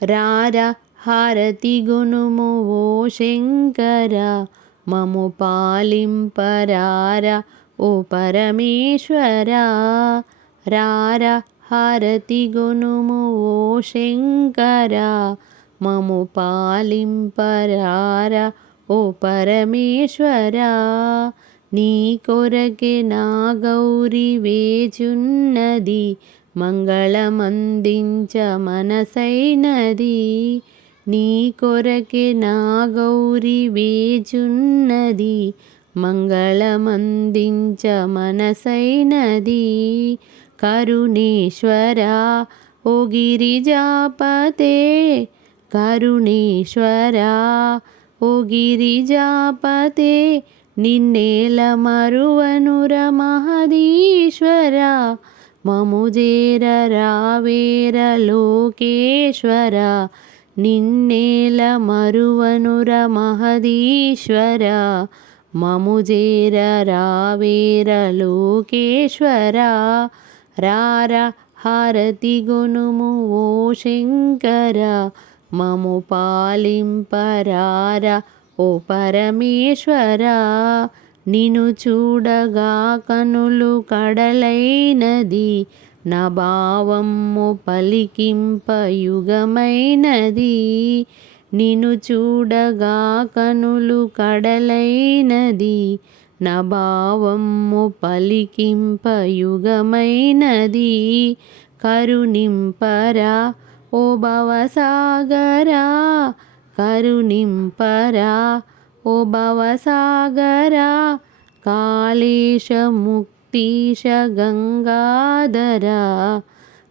రార హారతి గునుము ఓ శంకర మము పాలింపరార ఓ పరమేశ్వర. రార హారతి గునుము ఓ శంకర మము పాలింపరార ఓ పరమేశ్వర. నీ కొరకే నా గౌరి వేచున్నది మంగళమందించ మనసైనది. నీ కొరకే నా గౌరి వేచున్నది మంగళమందించ మనసైనది. కరుణేశ్వర ఓ గిరిజాపతే కరుణేశ్వర ఓ గిరిజాపతే నిన్నేల మరువనుర మహదీశ్వర. మము జేర రావేర లోకేశ్వర నిన్నేల మరువనుర మహదీశ్వర. మము జేర రావేర లోకేశ్వర. రార హారతి గునుము ఓ శంకర మము పాలింపరార ఓ పరమేశ్వర. నిను చూడగా కనులు కడలైనది నా భావము పలికింప యుగమైనది. నిను చూడగా కనులు కడలైనది నా భావము పలికింప యుగమైనది. కరుణింపరా ఓ భవసాగరా కరుణింపరా ఓ భవసాగరా. కాళేశ ముక్తీశ గంగాధర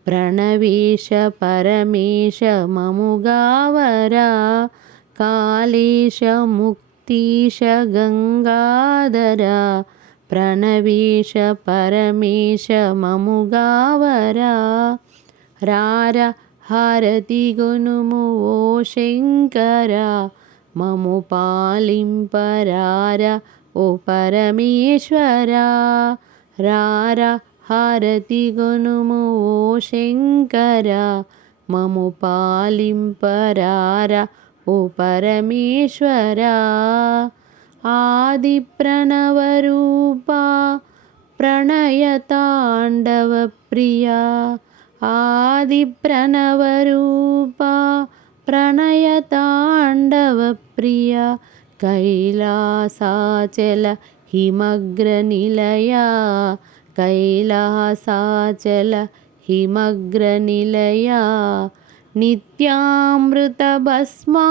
ప్రణవేశ పరమేశ మముగావరా. కాళేశ ముక్తీశ గంగాధర ప్రణవేశ పరమేశ మముగావరా. రార హారతి గునుము ఓ శంకర మము పాలింపరార ఓ పరమేశ్వర. రార హారతి గునుము ఓ శంకర మము పాలింపరార ఓ పరమేశ్వర. ఆది ప్రణవరూప ప్రణయతాండవ ప్రియ ఆది ప్రణవరూప ప్రణయతాండవ ప్రియ. కైలాసాచల హిమగ్ర నిలయ కైలాసాచల హిమగ్ర నిలయ. నిత్యామృత భస్మాభిషేక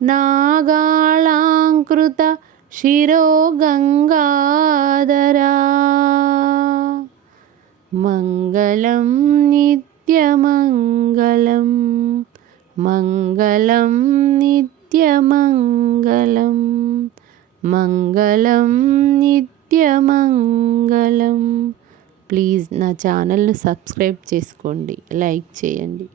నాగాళాంకృత శిరో గంగాధరా. మంగళం నిత్యమంగళం మంగళం నిత్యమంగళం మంగళం నిత్యమంగళం. ప్లీజ్ నా ఛానల్ని సబ్స్క్రైబ్ చేసుకోండి, లైక్ చేయండి.